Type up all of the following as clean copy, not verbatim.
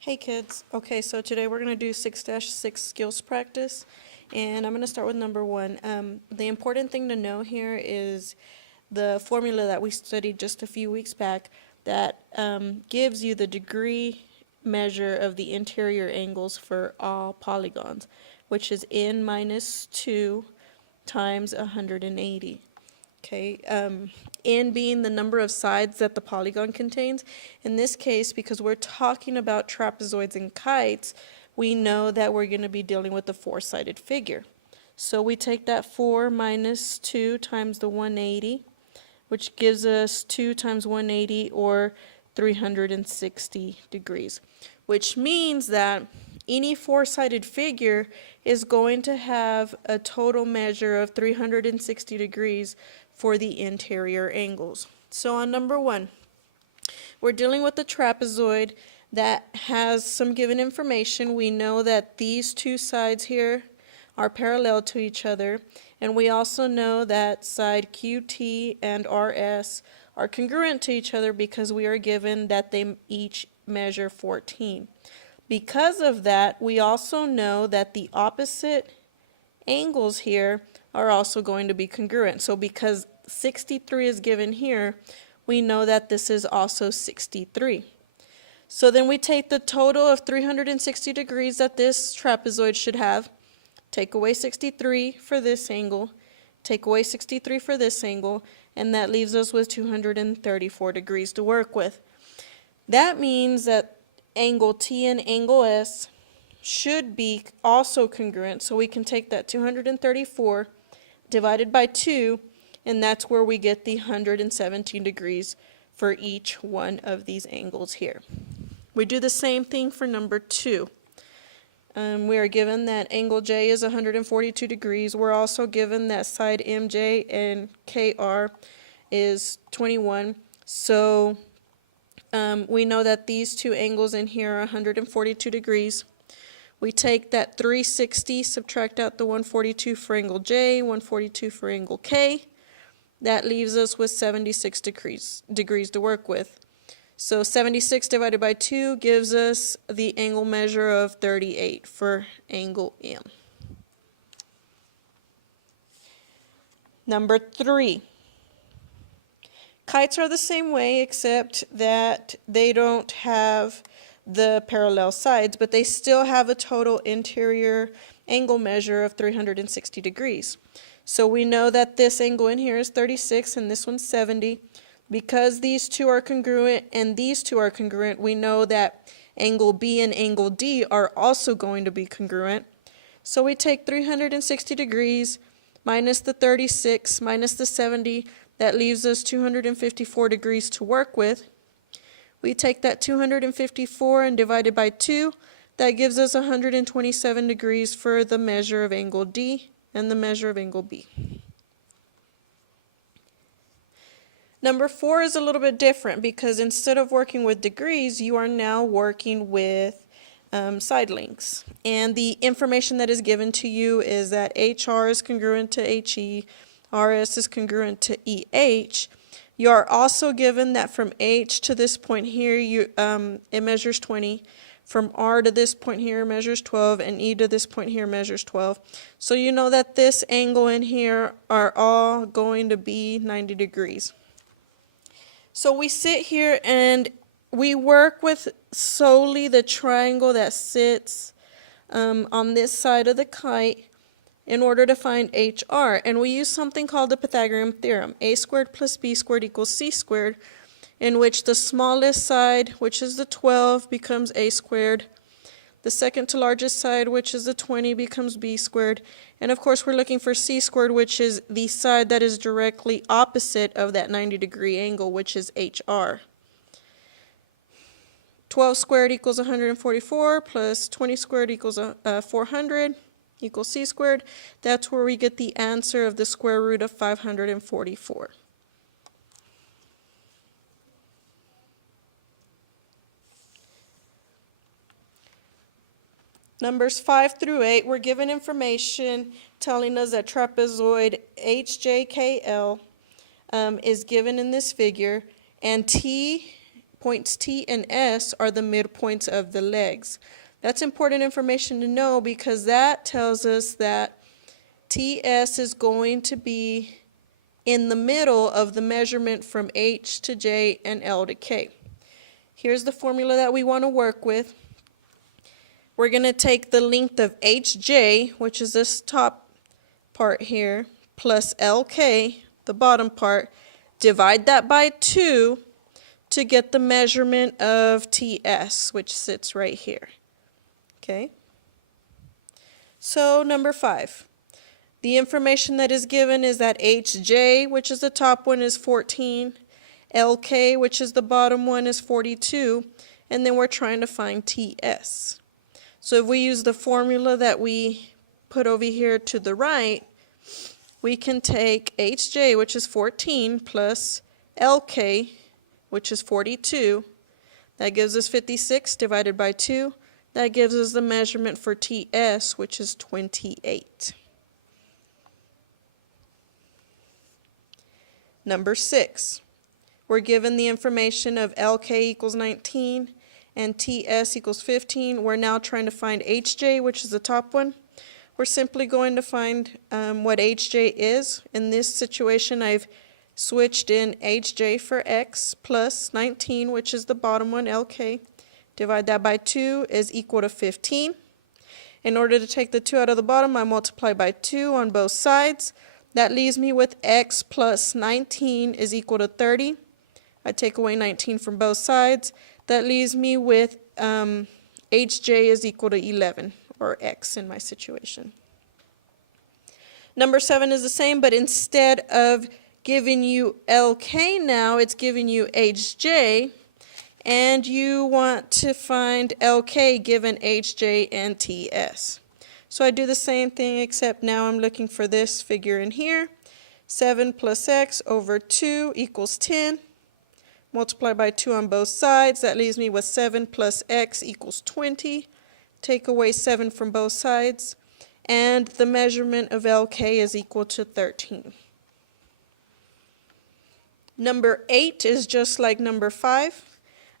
Hey kids, okay, so today we're going to do 6-6 skills practice, and I'm going to start with number 1. The important thing to know here is the formula that we studied just a few weeks back that gives you the degree measure of the interior angles for all polygons, which is n minus 2 times 180. Okay, n being the number of sides that the polygon contains. In this case, because we're talking about trapezoids and kites, we know that we're going to be dealing with a four-sided figure. So we take that 4 minus 2 times the 180, which gives us 2 times 180, or 360 degrees, which means that any four-sided figure is going to have a total measure of 360 degrees for the interior angles. So on number 1, we're dealing with the trapezoid that has some given information. We know that these two sides here are parallel to each other, and we also know that side QT and RS are congruent to each other because we are given that they each measure 14. Because of that, we also know that the opposite angles here are also going to be congruent. So because 63 is given here, we know that this is also 63. So then we take the total of 360 degrees that this trapezoid should have, take away 63 for this angle, take away 63 for this angle, and that leaves us with 234 degrees to work with. That means that angle T and angle S should be also congruent, so we can take that 234 divided by 2, and that's where we get the 117 degrees for each one of these angles here. We do the same thing for number 2. We are given that angle J is 142 degrees. We're also given that side MJ and KR is 21. So we know that these two angles in here are 142 degrees. We take that 360, subtract out the 142 for angle J, 142 for angle K. That leaves us with 76 degrees to work with. So 76 divided by 2 gives us the angle measure of 38 for angle M. Number 3. Kites are the same way, except that they don't have the parallel sides, but they still have a total interior angle measure of 360 degrees. So we know that this angle in here is 36 and this one's 70. Because these two are congruent and these two are congruent, we know that angle B and angle D are also going to be congruent. So we take 360 degrees minus the 36 minus the 70. That leaves us 254 degrees to work with. We take that 254 and divide it by 2. That gives us 127 degrees for the measure of angle D and the measure of angle B. Number 4 is a little bit different because instead of working with degrees, you are now working with side lengths. And the information that is given to you is that HR is congruent to HE, RS is congruent to EH. You are also given that from H to this point here, it measures 20. From R to this point here measures 12, and E to this point here measures 12. So you know that this angle in here are all going to be 90 degrees. So we sit here and we work with solely the triangle that sits on this side of the kite in order to find HR. And we use something called the Pythagorean theorem. A squared plus B squared equals C squared, in which the smallest side, which is the 12, becomes A squared. The second to largest side, which is the 20, becomes B squared. And of course, we're looking for C squared, which is the side that is directly opposite of that 90-degree angle, which is HR. 12 squared equals 144, plus 20 squared equals 400, equals C squared. That's where we get the answer of the square root of 544. Numbers 5 through 8, we're given information telling us that trapezoid HJKL is given in this figure, and T points T and S are the midpoints of the legs. That's important information to know because that tells us that TS is going to be in the middle of the measurement from H to J and L to K. Here's the formula that we want to work with. We're going to take the length of HJ, which is this top part here, plus LK, the bottom part, divide that by 2 to get the measurement of TS, which sits right here. Okay? So number 5. The information that is given is that HJ, which is the top one, is 14. LK, which is the bottom one, is 42. And then we're trying to find TS. So if we use the formula that we put over here to the right, we can take HJ, which is 14, plus LK, which is 42. That gives us 56 divided by 2. That gives us the measurement for TS, which is 28. Number 6, we're given the information of LK equals 19 and TS equals 15. We're now trying to find HJ, which is the top one. We're simply going to find what HJ is. In this situation, I've switched in HJ for X plus 19, which is the bottom one, LK. Divide that by 2 is equal to 15. In order to take the 2 out of the bottom, I multiply by 2 on both sides. That leaves me with X plus 19 is equal to 30. I take away 19 from both sides. That leaves me with HJ is equal to 11, or X in my situation. Number 7 is the same, but instead of giving you LK now, it's giving you HJ, and you want to find LK given HJ and TS. So I do the same thing, except now I'm looking for this figure in here. 7 plus X over 2 equals 10. Multiply by 2 on both sides. That leaves me with 7 plus X equals 20. Take away 7 from both sides. And the measurement of LK is equal to 13. Number 8 is just like number 5.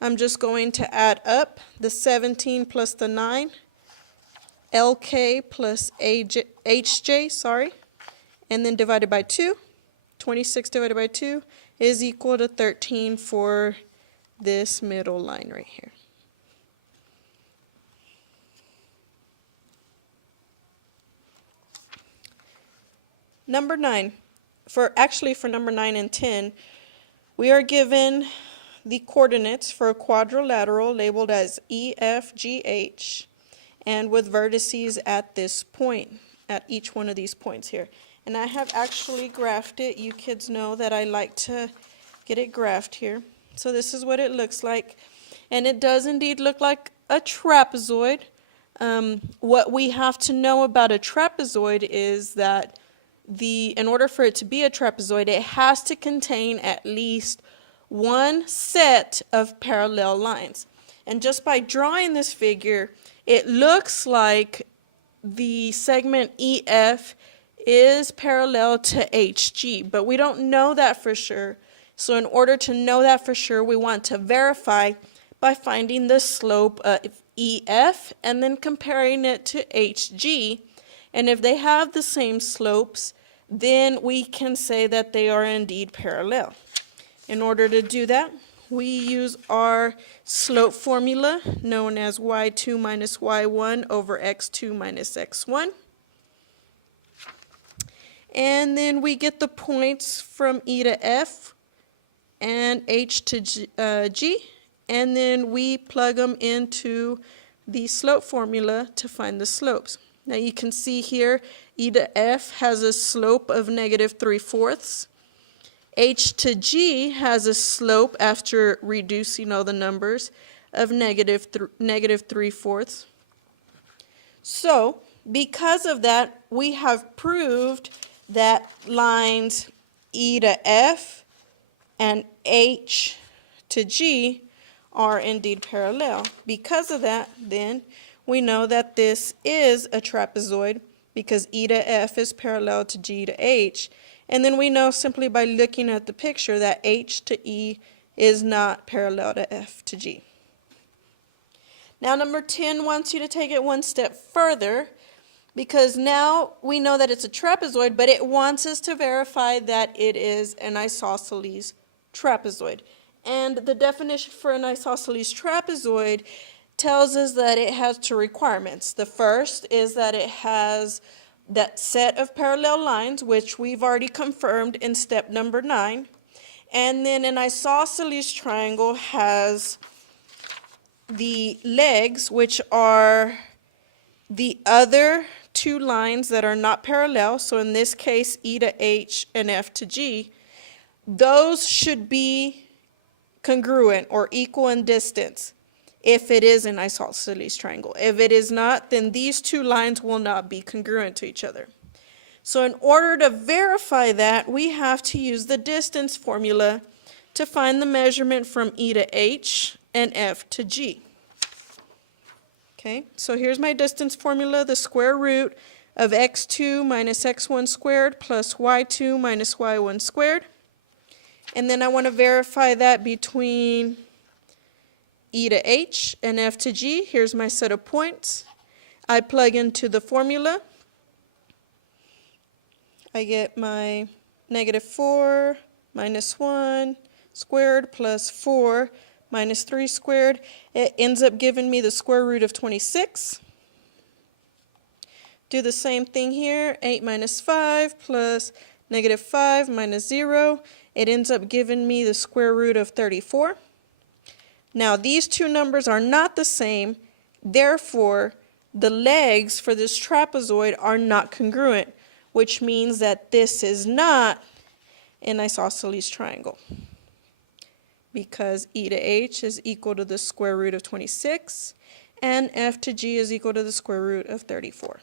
I'm just going to add up the 17 plus the 9. LK plus HJ, and then divided by 2. 26 divided by 2 is equal to 13 for this middle line right here. Number 9, for number 9 and 10, we are given the coordinates for a quadrilateral labeled as EFGH, and with vertices at this point, at each one of these points here. And I have actually graphed it. You kids know that I like to get it graphed here. So this is what it looks like. And it does indeed look like a trapezoid. What we have to know about a trapezoid is that in order for it to be a trapezoid, it has to contain at least one set of parallel lines. And just by drawing this figure, it looks like the segment EF is parallel to HG, but we don't know that for sure. So in order to know that for sure, we want to verify by finding the slope of EF and then comparing it to HG. And if they have the same slopes, then we can say that they are indeed parallel. In order to do that, we use our slope formula known as y2 minus y1 over x2 minus x1. And then we get the points from E to F and H to G, and then we plug them into the slope formula to find the slopes. Now you can see here E to F has a slope of -3/4. H to G has a slope, after reducing all the numbers, of -3/4. So because of that, we have proved that lines E to F and H to G are indeed parallel. Because of that, then, we know that this is a trapezoid because E to F is parallel to G to H. And then we know simply by looking at the picture that H to E is not parallel to F to G. Now number 10 wants you to take it one step further, because now we know that it's a trapezoid, but it wants us to verify that it is an isosceles trapezoid. And the definition for an isosceles trapezoid tells us that it has two requirements. The first is that it has that set of parallel lines, which we've already confirmed in step number 9. And then an isosceles triangle has the legs, which are the other two lines that are not parallel. So in this case, E to H and F to G. Those should be congruent or equal in distance if it is an isosceles triangle. If it is not, then these two lines will not be congruent to each other. So in order to verify that, we have to use the distance formula to find the measurement from E to H and F to G. Okay, so here's my distance formula, the square root of x2 minus x1 squared plus y2 minus y1 squared. And then I want to verify that between E to H and F to G. Here's my set of points. I plug into the formula. I get my -4 minus 1 squared plus 4 minus 3 squared. It ends up giving me the square root of 26. Do the same thing here. 8 minus 5 plus -5 minus 0. It ends up giving me the square root of 34. Now these two numbers are not the same. Therefore, the legs for this trapezoid are not congruent, which means that this is not an isosceles triangle, because E to H is equal to the square root of 26 and F to G is equal to the square root of 34.